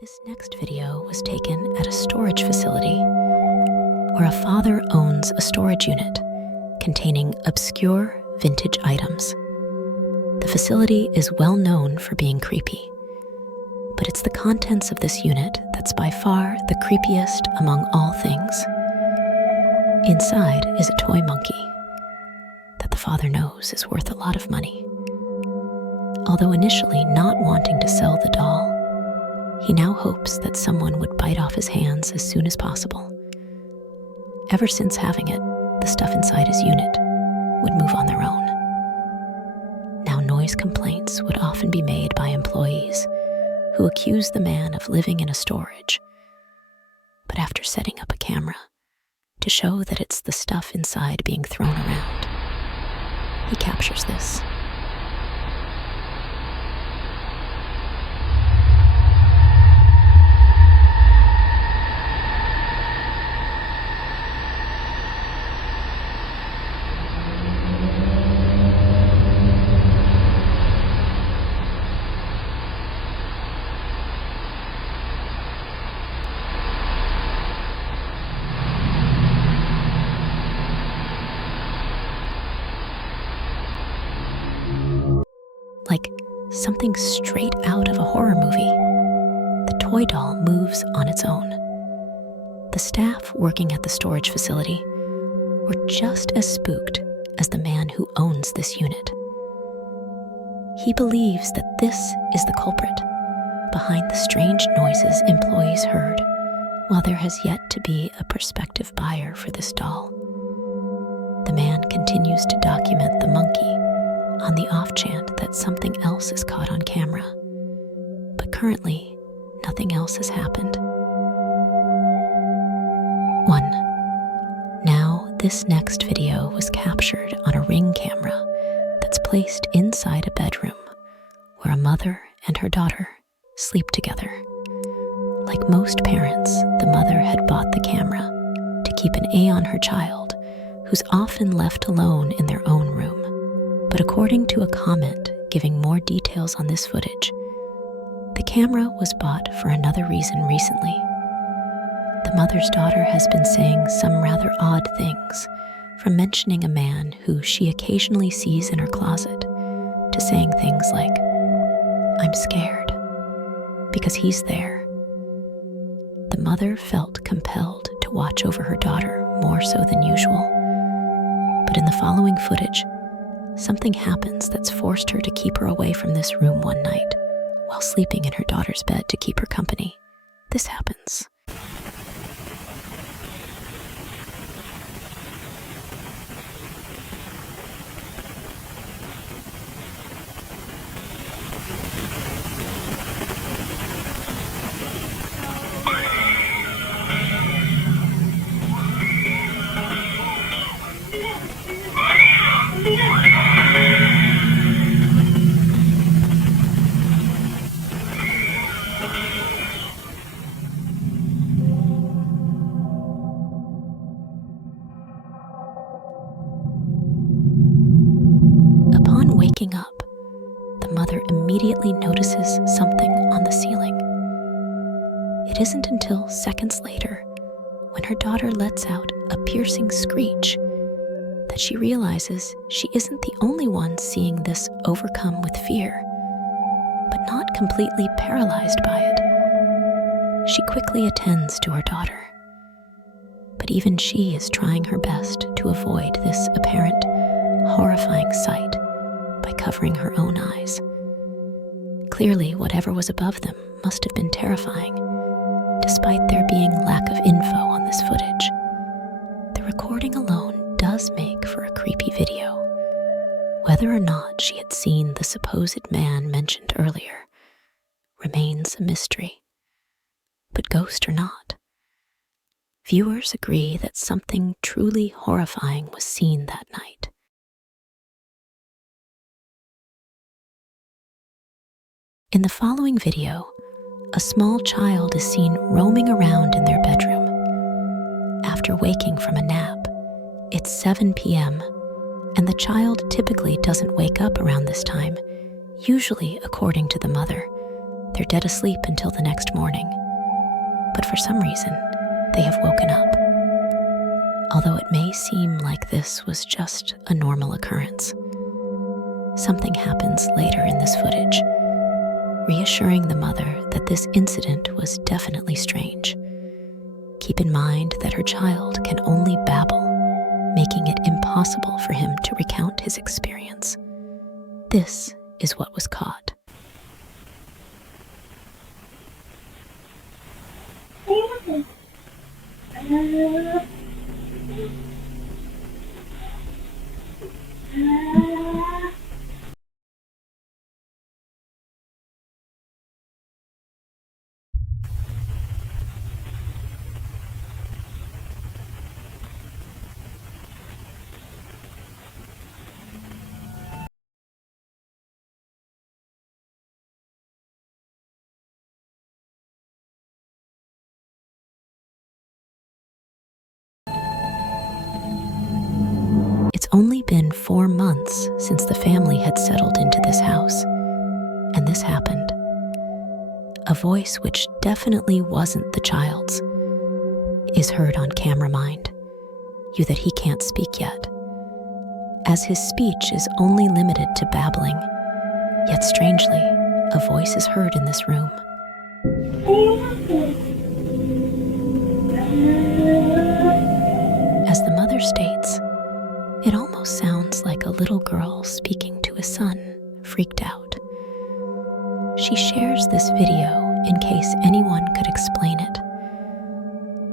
This next video was taken at a storage facility where a father owns a storage unit containing obscure vintage items. The facility is well known for being creepy, but it's the contents of this unit that's by far the creepiest among all things. Inside is a toy monkey that the father knows is worth a lot of money. Although initially not wanting to sell the doll, he now hopes that someone would bite off his hands as soon as possible. Ever since having it, the stuff inside his unit would move on their own. Now noise complaints would often be made by employees who accuse the man of living in a storage. But after setting up a camera to show that it's the stuff inside being thrown around, he captures this. Like something straight out of a horror movie. The toy doll moves on its own. The staff working at the storage facility were just as spooked as the man who owns this unit. He believes that this is the culprit behind the strange noises employees heard, while there has yet to be a prospective buyer for this doll. The man continues to document the monkey on the off chance that something else is caught on camera. But currently, nothing else has happened. 1. Now, this next video was captured on a Ring camera that's placed inside a bedroom where a mother and her daughter sleep together. Like most parents, the mother had bought the camera to keep an eye on her child, who's often left alone in their own room. But according to a comment giving more details on this footage, the camera was bought for another reason recently. The mother's daughter has been saying some rather odd things, from mentioning a man who she occasionally sees in her closet, to saying things like, "I'm scared," because he's there. The mother felt compelled to watch over her daughter more so than usual. But in the following footage, something happens that's forced her to keep her away from this room one night while sleeping in her daughter's bed to keep her company. This happens. Waking up, the mother immediately notices something on the ceiling. It isn't until seconds later, when her daughter lets out a piercing screech, that she realizes she isn't the only one seeing this overcome with fear, but not completely paralyzed by it. She quickly attends to her daughter, but even she is trying her best to avoid this apparent horrifying sight by covering her own eyes. Clearly, whatever was above them must have been terrifying, despite there being lack of info on this footage. The recording alone does make for a creepy video. Whether or not she had seen the supposed man mentioned earlier remains a mystery. But ghost or not, viewers agree that something truly horrifying was seen that night. In the following video, a small child is seen roaming around in their bedroom. After waking from a nap, it's 7 p.m., and the child typically doesn't wake up around this time, usually according to the mother, They're dead asleep until the next morning, but for some reason, they have woken up. Although it may seem like this was just a normal occurrence, something happens later in this footage, reassuring the mother that this incident was definitely strange. Keep in mind that her child can only babble, making it impossible for him to recount his experience. This is what was caught. It's only been 4 months since the family had settled into this house, and this happened. A voice which definitely wasn't the child's is heard on camera mind, you that he can't speak yet, as his speech is only limited to babbling. Yet strangely, a voice is heard in this room. As the mother states, it almost sounds like a little girl speaking to a son, freaked out. She shares this video in case anyone could explain it.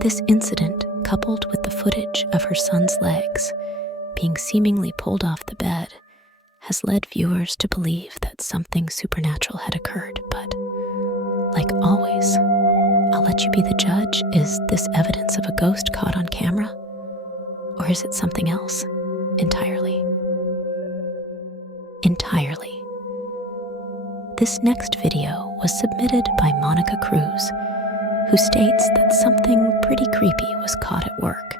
This incident, coupled with the footage of her son's legs being seemingly pulled off the bed, has led viewers to believe that something supernatural had occurred. But, like always, I'll let you be the judge. Is this evidence of a ghost caught on camera? Or is it something else? Entirely. This next video was submitted by Monica Cruz, who states that something pretty creepy was caught at work.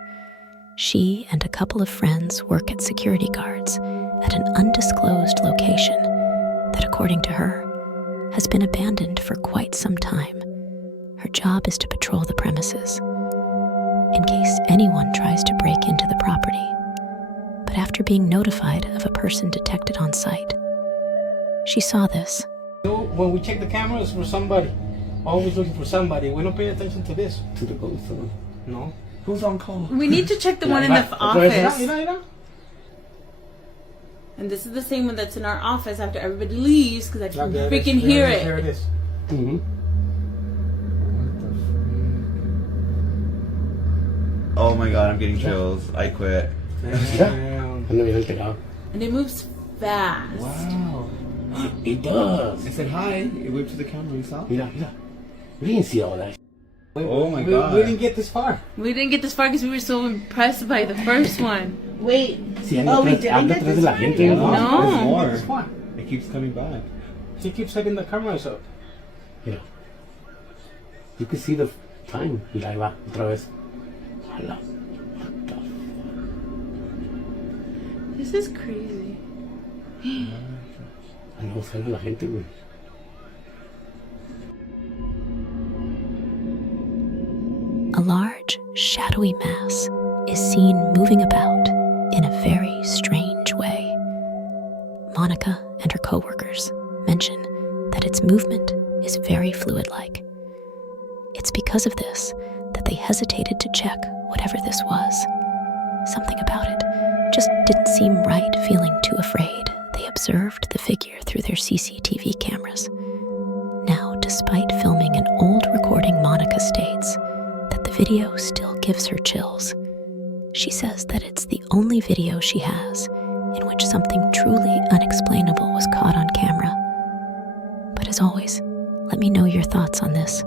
She and a couple of friends work at security guards at an undisclosed location that, according to her, has been abandoned for quite some time. Her job is to patrol the premises, in case anyone tries to break into the property. But after being notified of a person detected on site, she saw this. When we check the cameras for somebody, always looking for somebody. We don't pay attention to this. To the ghost. No. Who's on call? We need to check the one in the office. Mira. And this is the same one that's in our office after everybody leaves because I can There freaking hear it. There it is. Mm-hmm. Oh my god, I'm getting chills. I quit. Damn. And it moves fast. Wow. It does. I said hi. It waved to the camera. You saw? Mira. We didn't see all that. Oh my god. We didn't get this far. We didn't get this far because we were so impressed by the first one. Wait. Si anda we atrás, didn't anda get atrás this de la far? gente. No. There's more. This far. It keeps coming back. She keeps setting the cameras up. Mira. You can see the time. Mira, ahí va, otra vez. Hala. What the fuck? This is crazy. No sale la gente, güey. A large, shadowy mass is seen moving about in a very strange way. Monica and her co-workers mention that its movement is very fluid-like. It's because of this that they hesitated to check whatever this was. Something about it just didn't seem right. Feeling too afraid, they observed the figure through their CCTV cameras. Now, despite filming an old recording, Monica states that the video still gives her chills. She says that it's the only video she has in which something truly unexplainable was caught on camera. But as always, let me know your thoughts on this.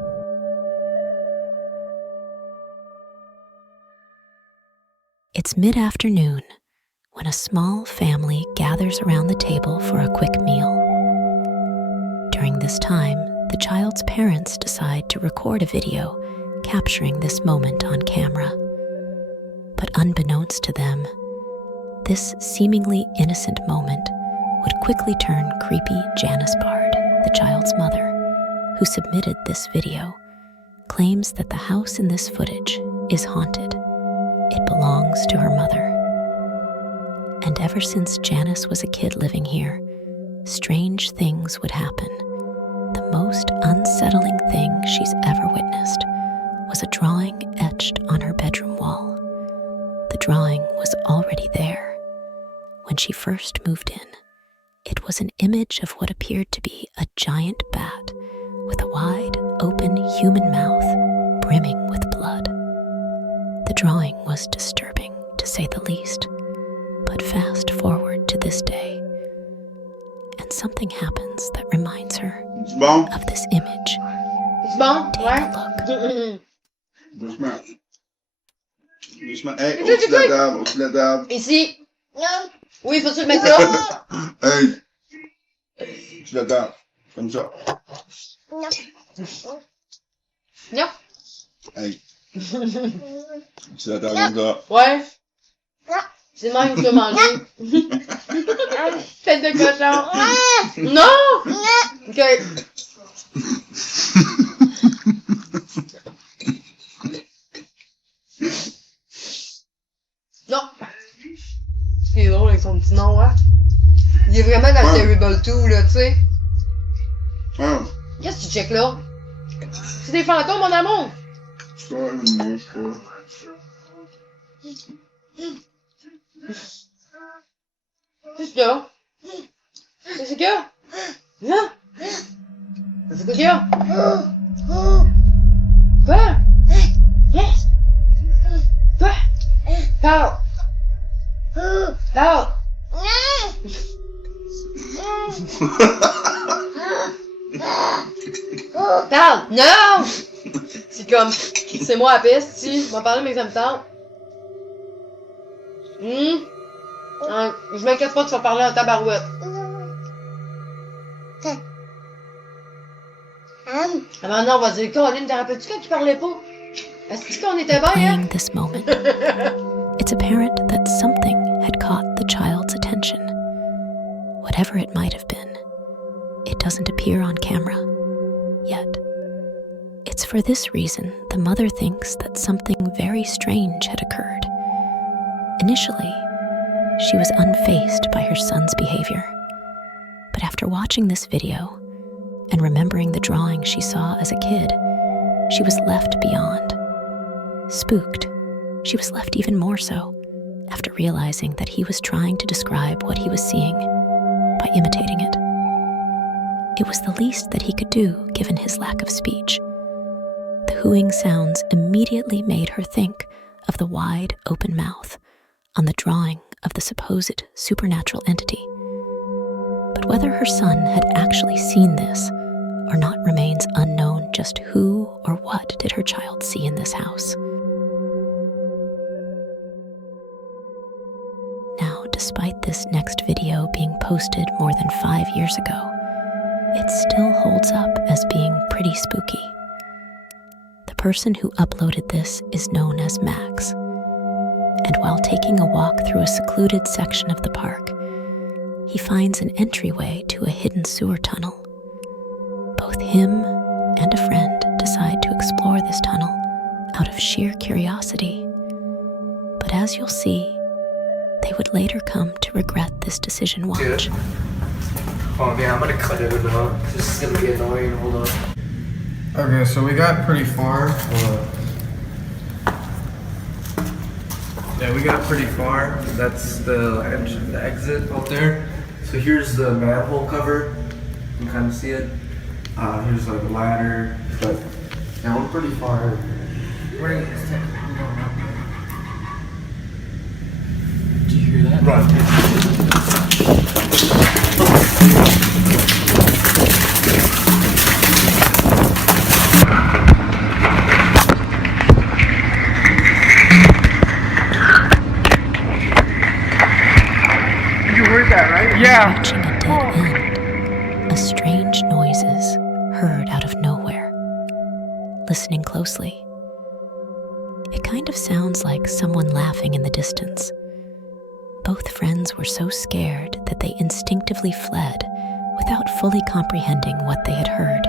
It's mid-afternoon when a small family gathers around the table for a quick meal. During this time, the child's parents decide to record a video capturing this moment on camera. But unbeknownst to them, this seemingly innocent moment would quickly turn creepy Janice Bard, the child's mother, who submitted this video, claims that the house in this footage is haunted. It belongs to her mother. And ever since Janice was a kid living here, strange things would happen. The most unsettling thing she's ever witnessed was a drawing etched on her bedroom wall. The drawing was already there. When she first moved in, it was an image of what appeared to be a giant bat with a wide, open human mouth brimming with blood. The drawing was disturbing, to say the least. But fast forward to this day, and something happens that reminds her of this image. C'est bon? Take Ouais? a look. Doucement. Doucement. Hey, au-dessus de la table, au-dessus de la table. Ici. Non. Oui, faut-tu le mettre là? Hey! Au-dessus de la table. Comme ça. Non. Hey. Au-dessus de la table, comme ça. Ouais. C'est le même que tu as mangé. Tête de cochon. Non! Ok. Non. Il est drôle avec son petit nom, hein. Il est vraiment dans le Terrible 2, là, tu sais. Qu'est-ce que tu checkes là? C'est des fantômes, mon amour! C'est pas une mouche, quoi. Qu'est-ce qu'il y a? Qu'est-ce qu'il y a? Hein? Qu'est-ce qu'il y a? Quoi? Quoi? Parle! Parle! Parle! Non! C'est comme, c'est moi la peste, si, je vais parler mais ça me tente. Je m'inquiète pas, tu vas parler en tabarouette. Ah maintenant, on va dire, Caroline, te rappelles-tu quand tu parlais pas? Est-ce qu'on était bien, hein? Playing this moment, it's apparent that something had caught the child's attention. Whatever it might have been, it doesn't appear on camera, yet. It's for this reason the mother thinks that something very strange had occurred. Initially, she was unfazed by her son's behavior. But after watching this video and remembering the drawing she saw as a kid, she was left beyond. Spooked, she was left even more so after realizing that he was trying to describe what he was seeing by imitating it. It was the least that he could do given his lack of speech. The hooing sounds immediately made her think of the wide open mouth on the drawing of the supposed supernatural entity. But whether her son had actually seen this or not remains unknown. Just who or what did her child see in this house? Now, despite this next video being posted more than 5 years ago, it still holds up as being pretty spooky. The person who uploaded this is known as Max, and while taking a walk through a secluded section of the park, he finds an entryway to a hidden sewer tunnel. Both him and a friend decide to explore this tunnel out of sheer curiosity. But as you'll see, they would later come to regret this decision. Watch. Oh man, I'm gonna cut it out. This is gonna be annoying. Hold on. Okay, so we got pretty far. Yeah, we got pretty far. That's the exit out there. So here's the manhole cover. You can kind of see it. Here's like a ladder. But yeah, we're pretty far. Where are you guys taking? I'm going up there. Did you hear that? Run. Yeah. Reaching a dead end, a strange noises heard out of nowhere. Listening closely, it kind of sounds like someone laughing in the distance. Both friends were so scared that they instinctively fled without fully comprehending what they had heard.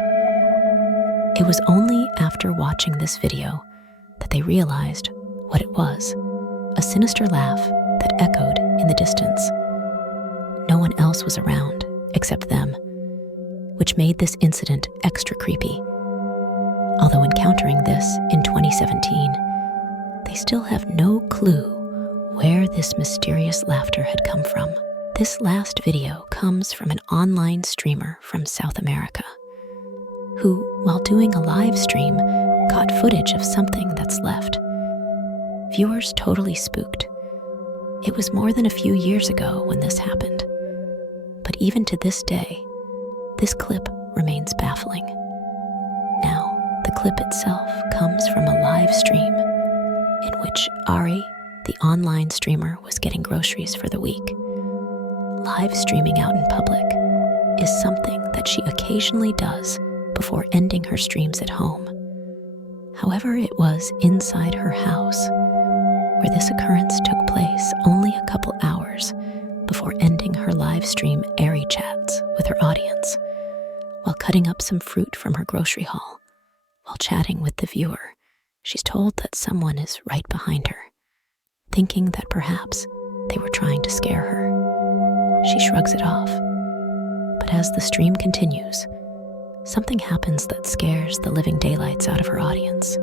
It was only after watching this video that they realized what it was, a sinister laugh that echoed in the distance. No one else was around except them, which made this incident extra creepy. Although encountering this in 2017, they still have no clue where this mysterious laughter had come from. This last video comes from an online streamer from South America, who, while doing a live stream, caught footage of something that's left. Viewers totally spooked. It was more than a few years ago when this happened, but even to this day, this clip remains baffling. Now, the clip itself comes from a live stream in which Ari, the online streamer, was getting groceries for the week. Live streaming out in public is something that she occasionally does before ending her streams at home. However, it was inside her house where this occurrence took place only a couple hours before ending her live stream eerie chats with her audience while cutting up some fruit from her grocery haul. While chatting with the viewer, she's told that someone is right behind her, thinking that perhaps they were trying to scare her. She shrugs it off, but as the stream continues, something happens that scares the living daylights out of her audience.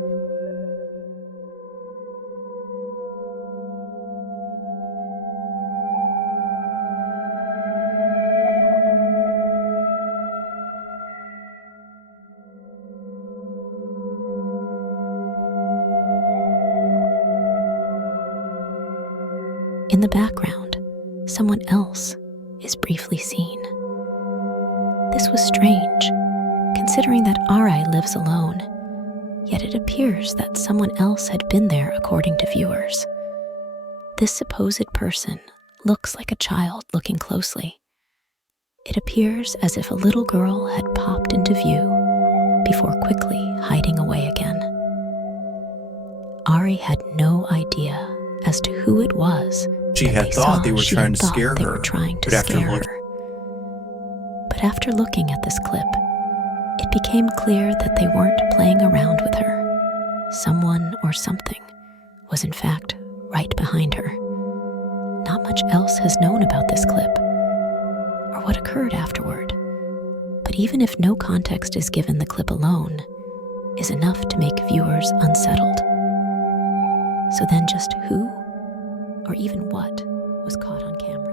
In the background, someone else is briefly seen. This was strange, considering that Ari lives alone, yet it appears that someone else had been there according to viewers. This supposed person looks like a child looking closely. It appears as if a little girl had popped into view before quickly hiding away again. Ari had no idea as to who it was. She had thought they were trying to scare her, but after looking at this clip, it became clear that they weren't playing around with her. Someone or something was in fact right behind her. Not much else has known about this clip or what occurred afterward, but even if no context is given, the clip alone is enough to make viewers unsettled. So then just who or even what was caught on camera?